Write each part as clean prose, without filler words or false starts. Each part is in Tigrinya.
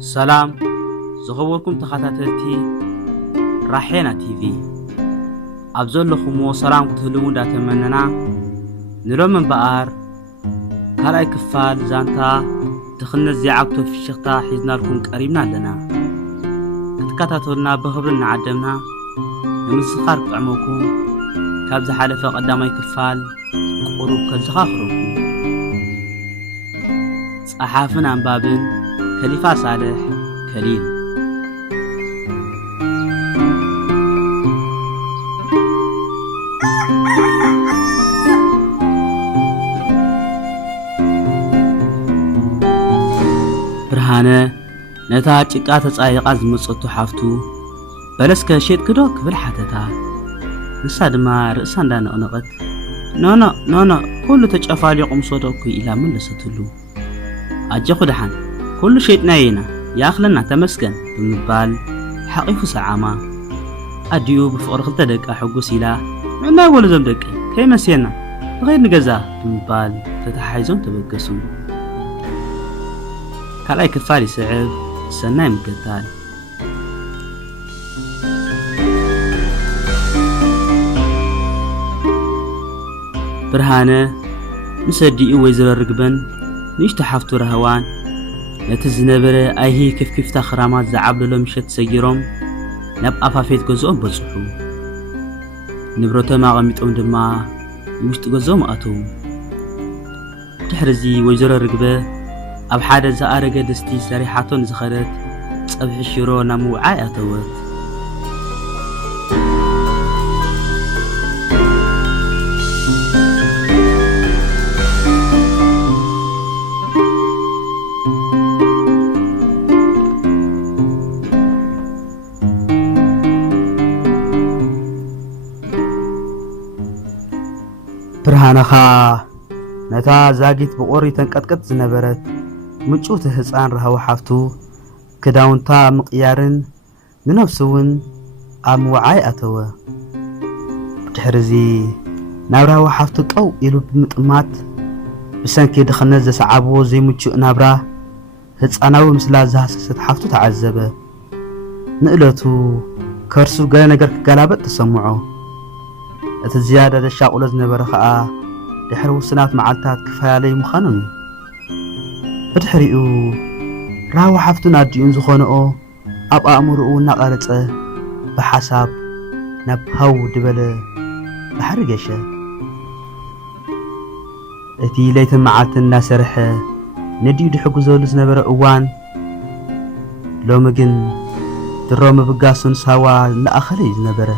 سلام زخبركم تخاتاتلتي راحينا تيفي أبزول لخمو سلام كتهلون داتمننا نلوم من بقار كالاي كفال زانتا تخلنا زيعاكتو في الشخطة حيزنا لكم قريبنا لنا كتكاتاتولنا بخبرنا عدمنا نمسخار بطعموكم كابز حالفة قدامي كفال قروب كالزخاخركم صحافنا عن بابن خليفة صالح كليل برهانة نتا ጭቃ ተጻይቃ ዝመጽቱ ሓፍቱ በለስከ ሸጥ ክዶ ክብል ሓተታ ንሳ ድማ ርእሳ እንዳነቀነቀት ኖ ኩሉ ተጨፋሊቁም ሶዶኩ ኢላ መለሰትሉ አጀኹ ደሓን ኩሉ ሸጥና ይና ያኽለና ተመስገን ብምባል ሓቂፉ ሰዓማ አዲዩ ብፍቅሪ ክልተ ደቃ ሕጉስ ኢላ ምና ወለ ዘም ደቂ ከይመሰየና ብኸይድ ንገዛ ብምባል ተተሓይዞም ተበገሱ ካልኣይ ክፋል ይስዕብ ሰናይ ምገታል ብርሃነ ምስ ኣዲኡ ወይዘሮ ርግበን ንእሽቶ ሓፍቱ ረህዋን ነቲ ዝነበረ ኣይሂ ክፍክፍታ ክራማት ዝዓብለሎ ምሸት ሰጊሮም ናብ ኣፋፌት ገዝኦም በፅሑ ንብረቶም ኣቐሚጦም ድማ ውሽጢ ገዝኦም ኣተዉ ድሕሪዚ ወይዘሮ ርግበ ኣብ ሓደ ዝኣረገ ድስቲ ሰሪሓቶን ዝኸረት ፀብሒ ሽሮ ናብ ምውዓይ ኣተወት ብርሃነኻ ነታ ዛጊት ብቆሪ ተንቀጥቀጥ ዝነበረት ምጩት ህፃን ረሃዋ ሓፍቱ ክዳውንታ ምቅያርን ንነፍሱውን ኣብ ምውዓይ ኣተወ ድሕሪዚ ናብ ረሃዋ ሓፍቱ ቀው ኢሉ ብምጥማት ብሰንኪ ድኽነት ዘሰዓብዎ ዘይምቹእ ናብራ ህፃናዊ ምስላ ዝሃሰሰት ሓፍቱ ተዓዘበ ንእለቱ ከርሱ ገለ ነገር ክገላበጥ ተሰምዖ እቲ ዝያዳ ደሻቁሎ ዝነበረ ከዓ ድሕሪ ውስናት መዓልታት ክፈላለዩ ምዃኖም ብድሕሪኡ ረሃዋ ሓፍቱን ኣዲኡን ዝኾነኦ ኣብ ኣእምሮኡ እናቐረፀ ብሓሳብ ናብ ሃው ድበለ ባሕሪ ገሸ እቲ ለይትን መዓልትን እናሰርሐ ነዲኡ ድሕግዘሉ ዝነበረ እዋን ሎሚ ግን ድሮ ምብጋሱን ሳዋ እናኣኸለ እዩ ዝነበረ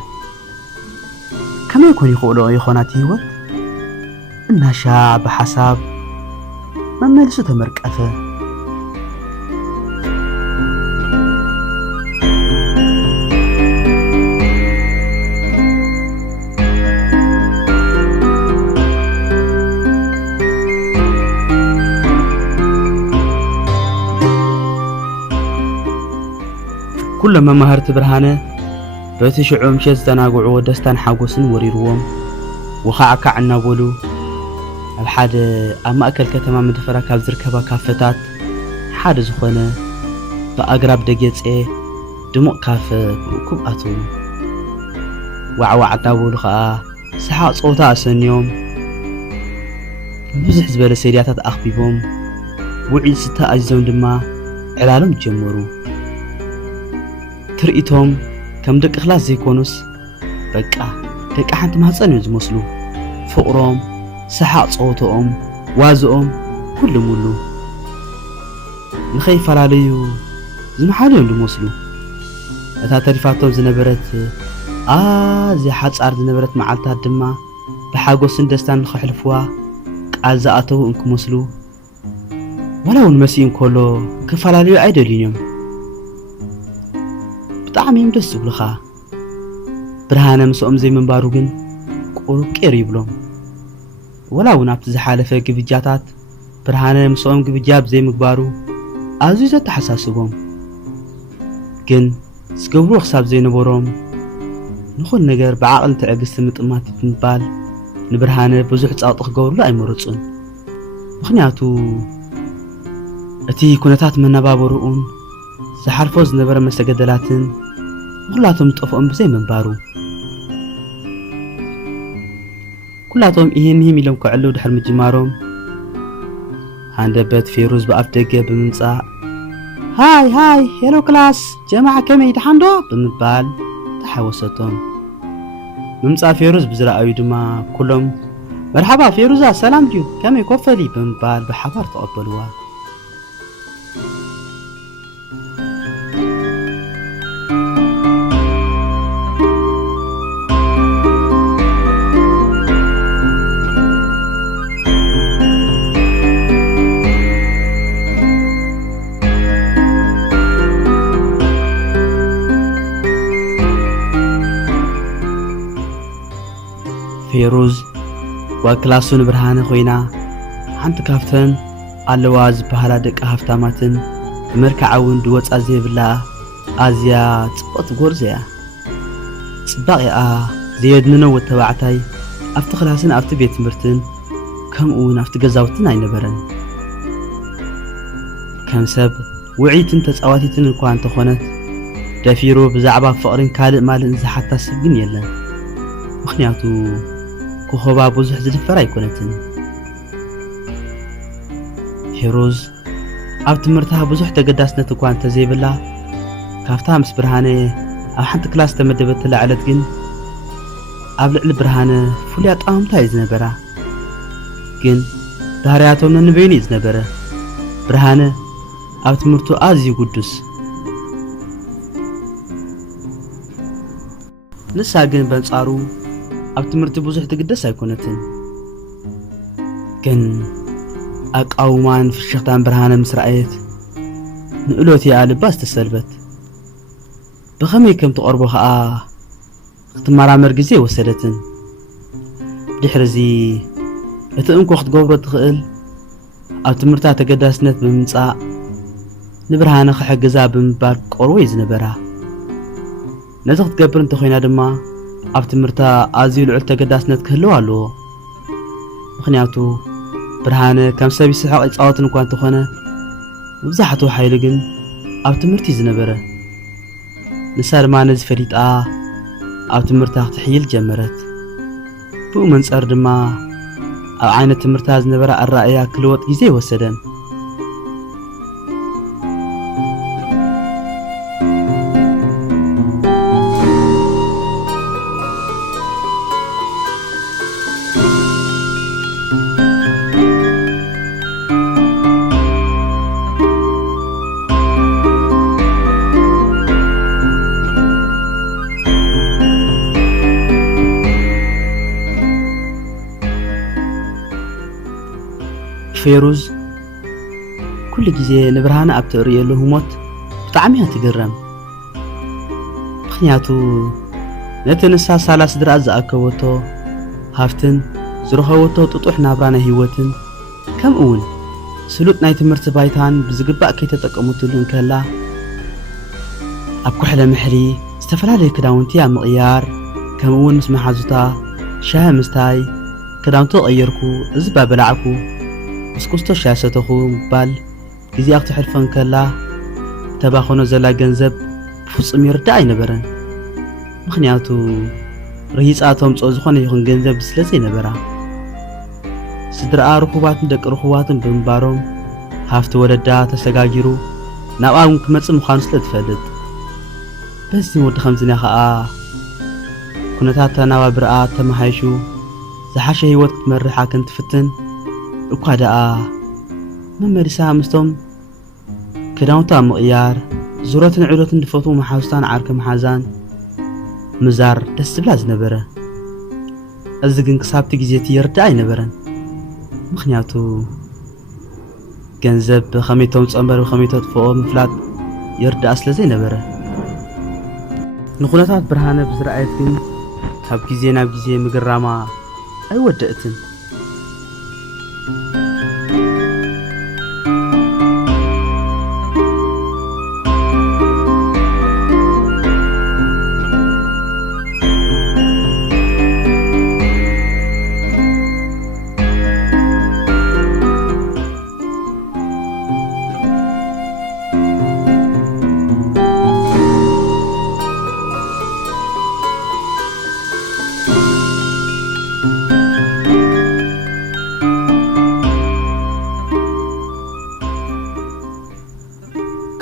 ከመይ ኮን ይኽእሎ ይኾናት ህይወት እናሻዕ ብሓሳብ መመልሱ ተመርቀፈ ኩሎም መማህርቲ ብርሃነ በቲ ሽዑ ምሸት ዝተናግዑ ደስታን ሓጎስን ወሪርዎም ወኻዕካዕ እናበሉ ኣብ ሓደ ኣብ ማእከል ከተማ መደፈራ ካብ ዝርከባ ካፈታት ሓደ ዝኾነ ብኣግራብ ደገፀ ድሙቕ ካፈ ብእኩብ ኣተዉ ዋዕዋዕ እናበሉ ከዓ ሰሓቕ ፆውታ ኣሰንዮም ብዙሕ ዝበለ ሰድያታት ኣኽቢቦም ውዒል ስተ ኣዚዞም ድማ ዕላሎም ጀመሩ ትርኢቶም ከም ደቂ ክላስ ዘይኮኑስ በቃ ደቂ ሓንቲ ማህፀን እዮም ዝመስሉ ፍቕሮም ሰሓቕ ፆውቶኦም ዋዝኦም ኩሉ ሙሉ ንኸይፈላለዩ ዝመሓሉ እዮም ዝመስሉ እታ ተሪፋቶም ዝነበረት ኣዝያ ሓፃር ዝነበረት መዓልታት ድማ ብሓጎስን ደስታን ንኸሕልፍዋ ቃል ዝኣተዉ እንክመስሉ ዋላ እውን መሲኡ እንከሎ ክፈላለዩ ኣይደልዩን እዮም ብጣዕሚ እዮም ደስ ዝብሉኻ ብርሃነ ምስኦም ዘይምንባሩ ግን ቁሩብ ቀይሩ ይብሎም ወላ እውን ኣብቲ ዝሓለፈ ግብጃታት ብርሃነ ምስኦም ግብጃ ብዘይምግባሩ ኣዝዩ ዘተሓሳስቦም ግን ዝገብርዎ ክሳብ ዘይነበሮም ንኹሉ ነገር ብዓቕልን ትዕግስትን ምጥማት ብምባል ንብርሃነ ብዙሕ ፃውጢ ክገብርሉ ኣይመረፁን ምክንያቱ እቲ ኩነታት መነባበሩኡን زحرفو زنبر مستقدلاتن كلاتهم طفقهم بزي منبارو كلاتهم إيهم يلوم كعلو دحر مجمارهم هاندبت فيروز بأفدقة بمنصاع هاي هيلو كلاس جماعة كمي دحاندو بمبال تحوستهم ممصاع فيروز بزرقاوي دما كلهم مرحبا فيروزا سلام ديو كمي كوفلي بمبال بحبار تقبلوا فيروز وكلاسون برهانة خوينا حنت كافتن اللواز بحالا دك هفتاماتن مركعون دوات أزي بالله أزيا تبقت غورزيا صباقيا زيادننا والتبعتاي أفت خلاسن أفت بيت مرتن كم اون أفت قزاوتن أي نبرن كم سب وعيتن تسعواتيتن الكوان تخونت دافيرو بزعبا فقرن كالق مالن زحاتا سبقن يلن مخنياتو كوخبا بوزح زدفر أيكونتن فيروز أبت مرتها بوزح تقداسنا تكوان تزيب الله كافتها مس برهانة أو حنت كلاس تمدبت لعلت جن أبلع البرهانة فوليات أهم زنبرة جن دارياتهم نبيني زنبرة برهانة أبت مرتو آزي قدس نسا جن بنصارو أبت مرتو بوزح تقدس أيكونتن جن أقاومان في الشيطان برهانة مسرعيت نقولوتي على باس تسلبت بخمي كم تقربو خاء اختمارا مرقزي وسدتن بدحرزي اتقنكو اخت قبرو تخيل أو تمرتا تقداسنت بمنصاء نبرهانة خحقزا بمبار قرويز نبرا نزغت قبر انتو خينا دما أو تمرتا آزيو العل تقداسنت كهلو علو مخنياتو برهانة كم سبي سحق اتصاوتن كوان تخونا مبزاحتو حيلقن أو تمرتي زنبرا نسار ما نز فريد أو تمرتا تحيل جمرت بو منصر دما أو عين تمرتا زنبرا الرأيا كلوت جزي وسدن فيروز كل جزء نبرهانا أبتقري له موت بطعمها تقرم بخنياتو نتنسا سالاس دراز أكوتو هافتن زرخوتو تطوح نابرانا هيوتن كم أول سلوت نايت مرتبايتان بزقباء كي تتقموتو لنكلا أبكو حلا محري استفلالي كداونتي عم غيار كم أول مسمى حازوتا شاه مستاي كداونتو غيركو زبا بلعكو مسكوستو شاستخو مبال جزي أختي حرفان كلا تباخونو زلا جنزب بفصم يردع ينبرن مخنياتو رئيس آتهم تقوزخون يخون جنزب بسلسي نبرا سدرقا رخوباتن دك رخوباتن بمباروم هافتو ولدا تساقاجيرو ناوام كمتس مخانس لتفلد بس نمود خمزين خاء كنتاتا ناوا برقا تمحيشو زحاشا هيوت كتمرحا كنت فتن وقادا ممرسا مستم كداونتا مغيار زورتن عروتن دفوتو محاوستان عارك محازان مزار دستبلاز نبره ازقن كسابتي جزيتي يردعي نبرن مخنياتو جنزب خميتهم تصنبر وخميتو تفوق مفلات يردع سلزي نبره نخونتات برهانة بزرعيتكن كاب جزينا بجزي مقراما اي ودأتن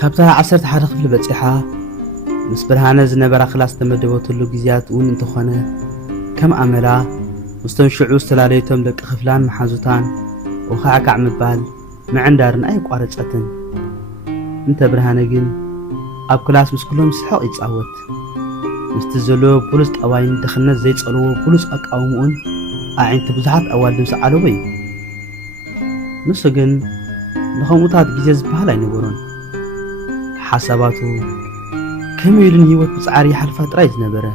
ካብታ 11 ክፍሊ በፂሓ ምስ ብርሃነ ዝነበራ ክላስ ተመደበትሉ ግዜያት እውን እንተኾነ ከም ኣመላ ምስቶም ሽዑ ዝተላለዩቶም ደቂ ክፍላን መሓዙታን ወኻዕካዕ ምባል ምዕንዳርን ኣይቋረፀትን። እንተ ብርሃነ ግን ኣብ ክላስ ምስ ኩሎም ስሕቕ ይፃወት። ምስቲ ዘለዎ ፖሊስ ጠባይን ድኽነት ዘይፀልዎ ፖሊስ ኣቃውምኡን ኣዒንቲ ብዙሓት ኣዋልድ ምስ ዓለቦ እዩ። ንሱ ግን ንኸምኡታት ግዜ ዝበሃል ኣይነበሮን። ሓሳባቱ ከመይ ኢሉን ህይወት ብፃዕሪ ሓልፋ ጥራይ ዝነበረ።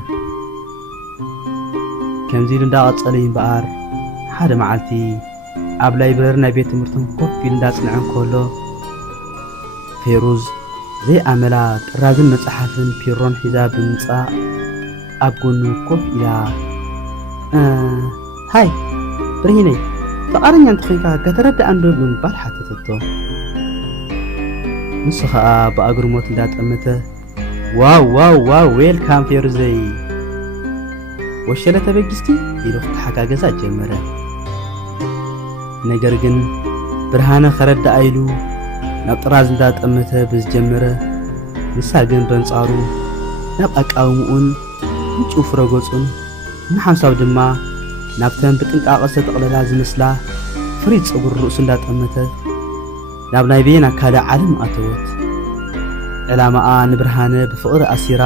ከምዚ ኢሉ እንዳቐፀለ እምበኣር ሓደ መዓልቲ ኣብ ላይብረሪ ናይ ቤት ትምህርቶም ኮፍ ኢሉ እንዳፅንዐ ከሎ ፌሩዝ ዘይኣመላ ጥራዝን መፅሓፍን ፒሮን ሒዛ ብምምፃእ ኣብ ጎኑ ኮፍ ኢላ ሃይ ብርሂነይ ፈቃደኛ እንተኮይንካ ከተረዳእ እንዶ ብምባል ሓተተቶ። ንሱ ከዓ ብኣግርሞት እንዳጠመተ ዋው ዋው ዋው ዌልካም ፌሩዘይ ወሸለ ተበጊስቲ ኢሉ ክተሓጋገዛ ጀመረ። ነገር ግን ብርሃነ ከረዳእ ኢሉ ናብ ጥራዝ እንዳጠመተ ብዝጀመረ ንሳ ግን በንጻሩ ናብ ኣቃውምኡን ንጩፍ ረገጹን ንሓንሳብ ድማ ናብተን ብጥንቃቐ ዝተጠቕለላ ዝመስላ ፍሪድ ፀጉሪ ርእሱ እንዳጠመተት ናብ ናይ ቤና ካልእ ዓለም ኣተወት። ዕላማኣ ንብርሃነ ብፍቕሪ ኣሲራ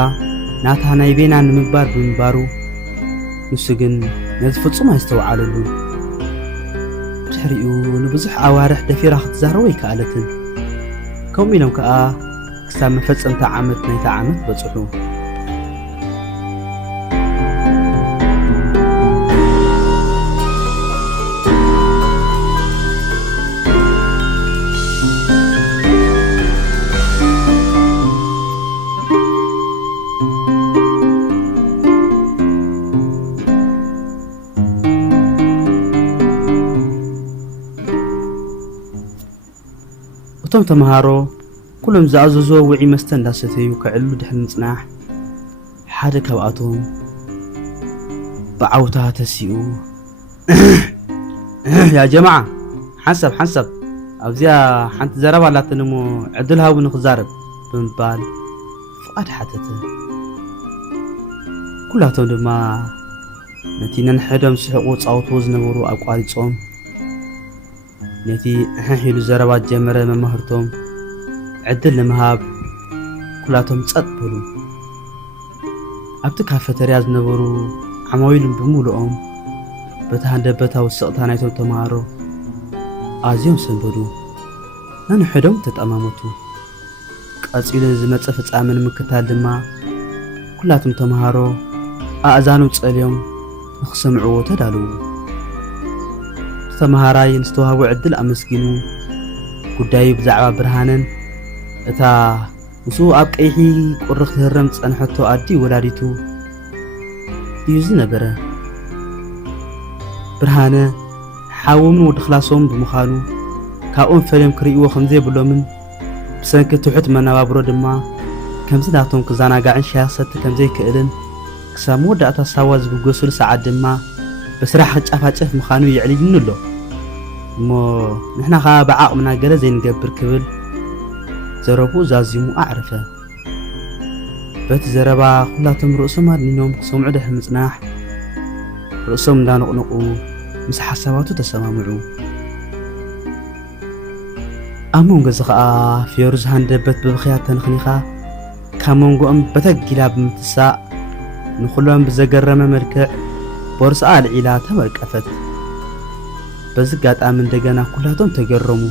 ናታ ናይ ቤና ንምግባር ብምግባሩ ንሱ ግን ነዚ ፍጹም ኣይዝተወዓለሉ። ድሕሪኡ ንብዙሕ ኣዋርሕ ደፊራ ክትዛረቦ ይከኣለትን። ከምኡ ኢሎም ከዓ ክሳብ መፈፀምታ ዓመት ናይታ ዓመት በፅሑ። እቶም ተምሃሮ ኩሎም ዝኣዘዝዎ ውዒ መስተ እንዳሰተዩ ክዕሉ ድሕሪ ምጽናሕ ሓደ ካብኣቶም ብዓውታ ተሲኡ ያ ጀማዓ ሓንሳብ ኣብዚኣ ሓንቲ ዘረባ ኣላትን እሞ ዕድል ሃቡ ንክዛረብ ብምባል ፍቓድ ሓተተ። ኩላቶም ድማ ነቲ ነንሕዶም ስሕቁ ፃውትዎ ዝነበሩ ኣቋሪፆም ነቲ ሕሒሉ ዘረባ ጀመረ መማህርቶም ዕድል ንምሃብ ኩላቶም ጸጥ በሉ። ኣብቲ ካፌተርያ ዝነበሩ ዓማዊልን ብምሉኦም በታ ሃንደበታዊ ስቕታ ናይቶም ተምሃሮ ኣዝዮም ሰንበዱ። ነንሕዶም ተጠማመቱ። ቀፂሉ ዝመፀ ፍጻመ ንምክታል ድማ ኩላቶም ተምሃሮ ኣእዛኖም ጸልዮም ንኽሰምዕዎ ተዳልዉ። ተምሃራይ ንዝተዋህቦ ዕድል ኣመስጊኑ ጉዳዩ ብዛዕባ ብርሃነን እታ ምስኡ ኣብ ቀይሒ ቁሪ ክትህረም ዝጸንሐቶ ኣዲ ወላዲቱ እዩ ዝነበረ። ብርሃነ ሓወምን ወዲ ክላሶም ብምዃኑ ካብኦም ፈለዮም ክርእይዎ ከምዘይብሎምን ብሰንኪ ትሑት መነባብሮ ድማ ከምዚ ናቶም ክዘናጋዕን ሻሂ ክሰቲ ከምዘይክእልን ክሳብ መወዳእታ ሳዋ ዝብገሱሉ ሰዓት ድማ በስራሕ ክጫፋጨፍ ምዃኑ ይዕልይልን ኣሎ እሞ ንሕና ኸ ብዓቕምና ገለ ዘይንገብር ክብል ዘረቡ ዛዚሙ ኣዕረፈ። በቲ ዘረባ ኩላቶም ርእሶም ኣድኒኖም ክሰምዑ ድሕሪ ምጽናሕ ርእሶም እንዳነቕነቑ ምስ ሓሳባቱ ተሰማምዑ። ኣብ መንጎ እዚ ኸኣ ፌሩዝ ሃንደበት ብብኽያት ተንኽኒኻ ካብ መንጎኦም በተጊላ ብምትሳእ ንኹሎም ብዘገረመ መልክዕ ቦርስኣ ኣልዒላ ተመርቀፈት። በዚ ጋጣሚ እንደገና ኩላቶም ተገረሙ።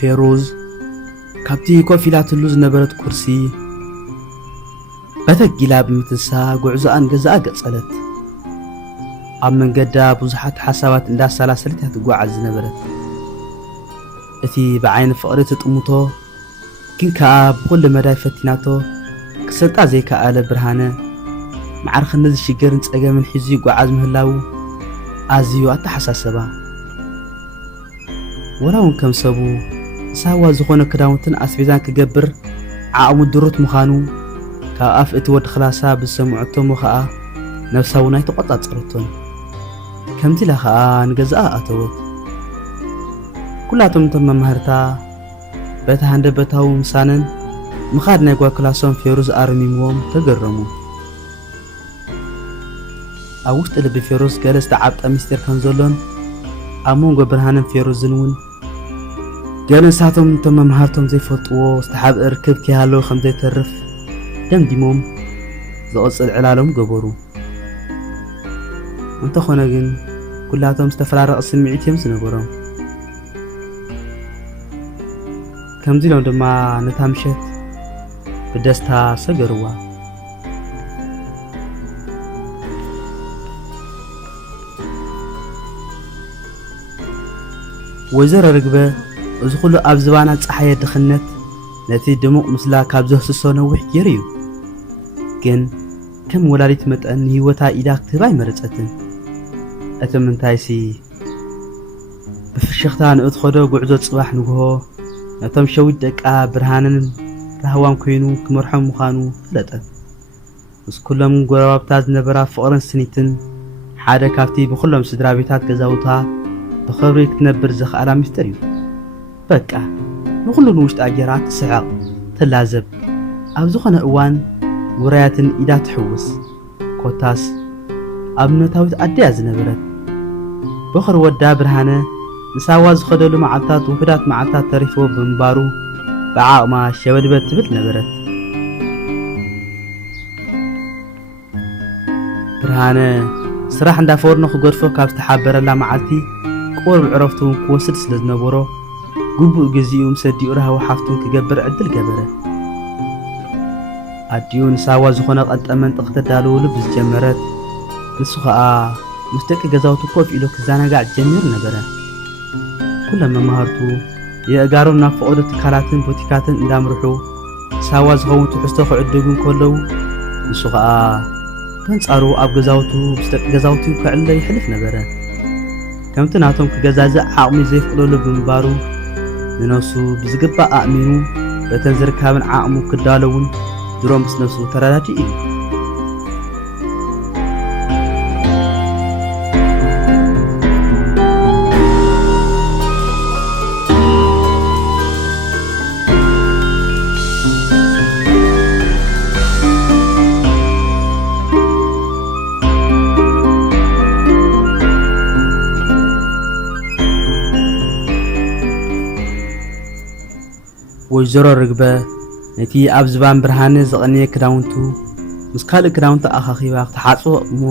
ፌሩዝ ካብቲ ኮፍ ኢላትሉ ዝነበረት ኩርሲ በተጊላ ብምትንሳእ ጉዕዞኣን ገዛኣ ገጸለት። ኣብ መንገዳ ብዙሓት ሓሳባት እንዳሰላሰለት እያ ትጓዓዝ ዝነበረት። እቲ ብዓይኒ ፍቕሪ ትጥምቶ ግን ከዓ ብኩሉ መዳይ ፈቲናቶ ክሰልጣ ዘይከኣለ ብርሃነ ማዕርኽነ ዝሽገርን ፀገምን ሒዙ ይጓዓዝ ምህላው ኣዝዩ ኣተሓሳሰባ ወላ እውን ከም ሰቡ ሳዋ ዝኾነ ክዳውንትን ኣስቤዛን ክገብር ዓቕሙ ድሩት ምዃኑ ካብ ኣፍ እቲ ወዲ ክላሳ ብሰምዖቶ ሞ ከዓ ነብሳው ናይ ተቆጻጸረቶን ከምቲ ኢላ ከዓ ንገዛኣ ኣተወት ኩላቶም እቶም መምህርታ በታ ሃንደበታዊ ምሳነን ምኻድ ናይ ጓል ክላሶም ፌሩዝ ኣርሚምዎም ተገረሙ ኣብ ውሽጢ ልቢ ፌሩዝ ገለ ዝተዓብጠ ሚስጢር ከም ዘሎን ኣብ መንጎ ብርሃንን ፌሩዝን እውን ገለ ንሳቶም እቶም መምሃርቶም ዘይፈልጥዎ ዝተሓብአ ርክብ ክሃለዉ ከም ዘይተርፍ ደምዲሞም ዝቕፅል ዕላሎም ገበሩ እንተኾነ ግን ኩላቶም ዝተፈራረቐ ስምዒት እዮም ዝነበሮም ከምዚ ኢሎም ድማ ነታ ምሸት ብደስታ ሰገርዋ ወይዘሮ ርግበ እዚ ኩሉ ኣብ ዝባና ፀሓየ ድኽነት ነቲ ድሙቕ ምስላ ካብ ዘህስሶ ነዊሕ ገይሩ እዩ ግን ከም ወላዲት መጠን ህይወታ ኢዳ ክትህባ ይመረፀትን እቲ ምንታይሲ ብፍሽኽታ ንእትኸዶ ጉዕዞ ፅባሕ ንግሆ ነቶም ሸዊት ደቃ ብርሃንን ራህዋን ኮይኑ ክመርሖም ምዃኑ ፍለጠት ምስ ኩሎም ጎረባብታ ዝነበራ ፍቕርን ስኒትን ሓደ ካብቲ ብኩሎም ስድራ ቤታት ገዛውታ ብኽብሪ ክትነብር ዘኽኣላ ሚስጥር እዩ በቃ ንኹሉ ንውሽጢ ኣጌራ ትስሕቕ ትላዘብ ኣብ ዝኾነ እዋን ውራያትን ኢዳ ትሕውስ ኮታስ ኣብ እምነታዊት ኣደያ ዝነበረት በኽሪ ወዳ ብርሃነ ንሳዋ ዝኸደሉ መዓልታት ውሑዳት መዓልታት ተሪፍዎ ብምንባሩ ብዓቕማ ሸበድበት ትብል ነበረት ብርሃነ ስራሕ እንዳፈርኖ ክገድፎ ካብ ዝተሓበረላ መዓልቲ ቁርብ ዕረፍቱ ክወስድ ስለ ዝነበሮ ግቡእ ግዚኡ ምስ ኣዲኡ ረሃዊ ሓፍቱን ክገብር ዕድል ገበረ ኣዲኡ ንሳዋ ዝኾነ ቀጠመንጢ ክተዳልውሉ ብዝጀመረት ንሱ ከዓ ምስ ደቂ ገዛውቱ ኮፍ ኢሉ ክዘናጋዕ ጀሚሩ ነበረ ኩሎም መማህርቱ የእጋሮም ናብ ፈቐዶ ትካላትን ቡቲካትን እንዳምርሑ ሳዋ ዝኸውን ትሕዝቶ ክዕድጉን ከለዉ ንሱ ከዓ በንጻሩ ኣብ ገዛውቱ ምስ ደቂ ገዛውቱ ክዕለ ይሕልፍ ነበረ ከምቲ ናቶም ክገዛዝእ ዓቕሚ ዘይፍቅደሉ ብምንባሩ ንነፍሱ ብዝግባእ ኣእሚኑ በተን ዝርካብን ዓቕሙ ክዳለውን ድሮም ምስ ነፍሱ ተረዳዲኡ እዩ ወይዘሮ ርግበ ነቲ ኣብ ዝባን ብርሃነ ዘቐነየ ክዳውንቱ ምስ ካልእ ክዳውንቱ ኣኻኺባ ክትሓፅቦ እሞ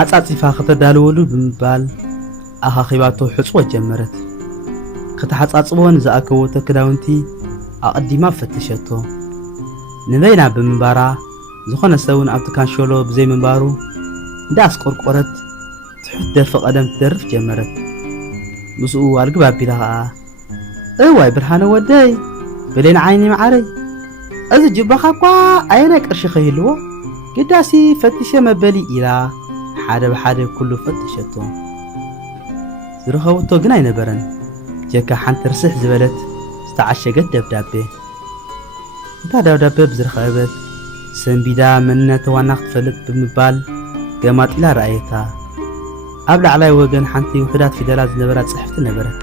ኣጻጺፋ ከተዳልወሉ ብምባል ኣኻኺባቶ ሕፅቦ ጀመረት ከተሓጻጽቦ ንዝኣከቦቶ ክዳውንቲ ኣቐዲማ ፈተሸቶ ንበይና ብምንባራ ዝኾነ ሰውን ኣብቲ ካንሸሎ ብዘይ ምንባሩ እንዳኣስቆርቆረት ትሑት ደርፊ ቀደም ትደርፍ ጀመረት ምስኡ ኣልግባ ኣቢላ ከዓ እዋይ ብርሃነ ወደይ በሌን ዓይኒ ማዓረይ እዚ ጅባኻ እኳ ኣይነ ቅርሺ ኸይልዎ ግዳሲ ፈትሸ መበሊ ኢላ ሓደ ብሓደ ኩሉ ፈተሸቶ ዝረኸብቶ ግን ኣይነበረን ጀካ ሓንቲ ርስሕ ዝበለት ዝተዓሸገት ደብዳቤ እታ ደብዳቤ ብዝረኸበት ሰንቢዳ መንነተ ዋና ክትፈልጥ ብምባል ገማጢላ ረኣየታ ኣብ ላዕላይ ወገን ሓንቲ ውሑዳት ፊደላት ዝነበራ ጽሕፍቲ ነበረት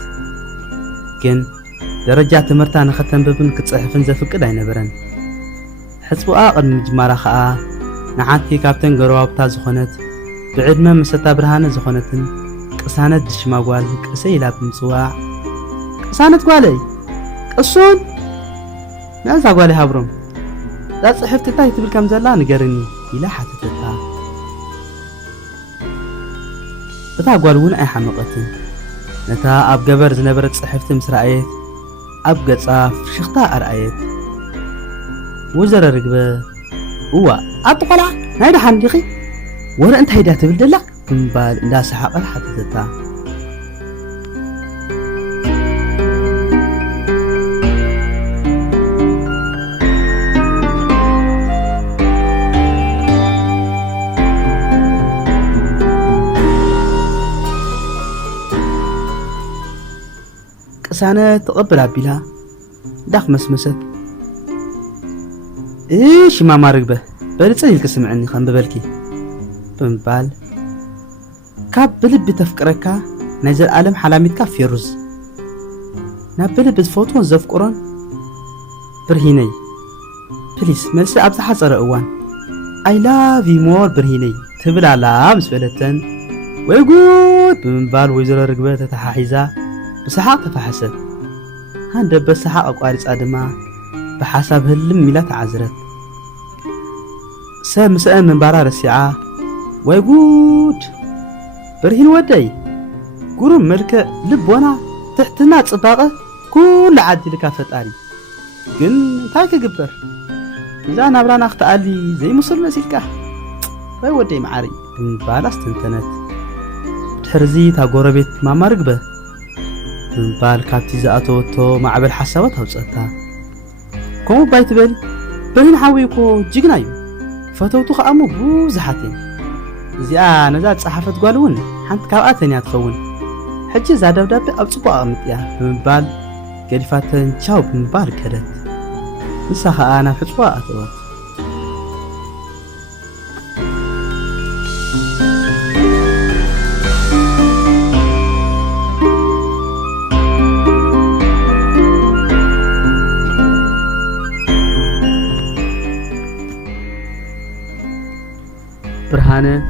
ግን ደረጃ ትምህርታ ንኸተንብብን ክትጽሕፍን ዘፍቅድ ኣይነበረን ሕፅቡኣ ቅድሚ ምጅማራ ከዓ ንሓንቲ ካብተን ገረባብታ ዝኾነት ብዕድመ መሰታ ብርሃነ ዝኾነትን ቅሳነት ድሽማጓል ቅሰይ ኢላ ብምፅዋዕ ቅሳነት ጓለይ ቅሱን ነዛ ጓለይ ሃብሮም እዛ ጽሕፍቲ እንታይ ትብል ከም ዘላ ንገርኒ ኢላ ሓተተታ እታ ጓል እውን ኣይሓመቐትን ነታ ኣብ ገበር ዝነበረት ጽሕፍቲ ምስ ረኣየት ኣብ ገጻ ፍሽኽታ ኣርኣየት ወይዘሮ ርግበ እዋ ኣቲ ቆልዓ ናይ ደሓን ዲኺ ወረ እንታይ ዳ ትብል ደላ ብምባል እንዳሰሓቐት ሓተተታ قسانة تقبل عبيلها داخ مسمسة إيش ما رقبة بلتصير كسمعني خان ببلكي بمبال كاب بلب تفكرك نزل عالم حلامتك في رز نابل بتفوتون زفقران برهيني بليس ملسي أبزا حصر أوان I love you more برهيني تبل على مس بلتن ويقود بمبال ويزر رقبة تتحاحيزا بسحاق تفحسد هان دب بسحاق أقواريس آدما بحساب هلم ميلا تعزرت سام مسأل من بارا رسيعة ويقود برهين ودي قرم ملك لبونا تحتنا تصباقه كل عادي لك فتالي قن تاك قبر إذا نبرانا اختالي زي مصر مسيلك ويودي معاري بمبال استنتنت بتحرزي تا قربت ما مرقبه بمبال كابتي زاعتوتو مع بالحسابات هوصتها كومو بايت بالي برهين حاويكو جيجنايو فتوتو خامو بوزحاتين زيا نزات صحافت قالون حنت كاباتن يا تخون حجي زا دبدابي اب صبو امطيا بمبال قلفاتن تشاو بمبال كدت نسخه انا فصوا اتوت برهانه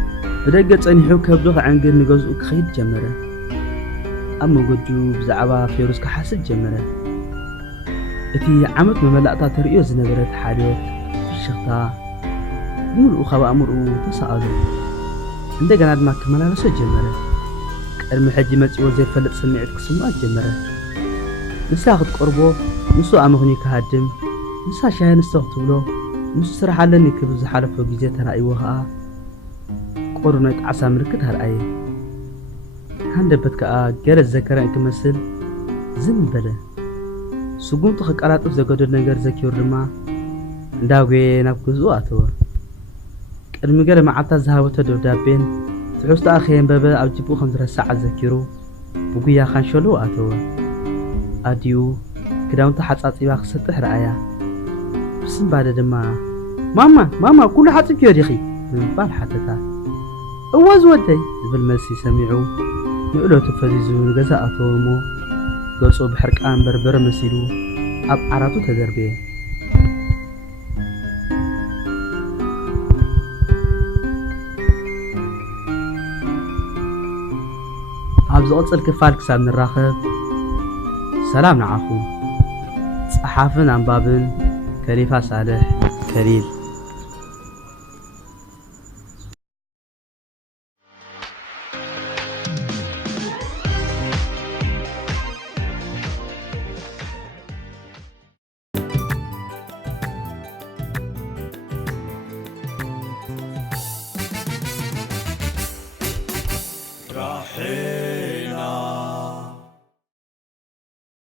بدقة صنيحو كبدو عنقل نغزو كخيد جمره أما قدو بزعبا فيروس كحاسد جمره اتي عمت مملأتا ترئيو زنبرت حاليوت الشخطا بملؤ خوا أمرؤو تسألو عندك أنا دماغ كمالا لسو جمره كأرمي حجي مجيو زي فلق سميعت كسموات جمره نسا أخد قربو نسو أمغني كهادم نسا شاي نستغطولو نسو سرح لني كبز حالفو جيزي ترائيوها قرنت عسى مركت هالآية هندبت كأ جرت ذكران كمثل زم بله سجون تخك على طف زقدر نجار زكيور رما داوي نبكزو أتوا المجال مع عطا وتدو دابين تحوست أخيين بابا أو جيبو 5 ساعة زكيرو بقيا خان شلو أتوا أديو كداون تحت أطيبا خسطح رأيا بسم بعد دما ماما كل حد كيريخي من بال حتتا أواز ودي بالمسي سميعو نقولو تفزيزو نجزا أطومو قصو بحرقان بربر مسيلو أب عراتو تدربيه عبز قصل كفال كساب نراخب سلام نعاخو صحافن أنبابن كليفة صالح كريل رحيل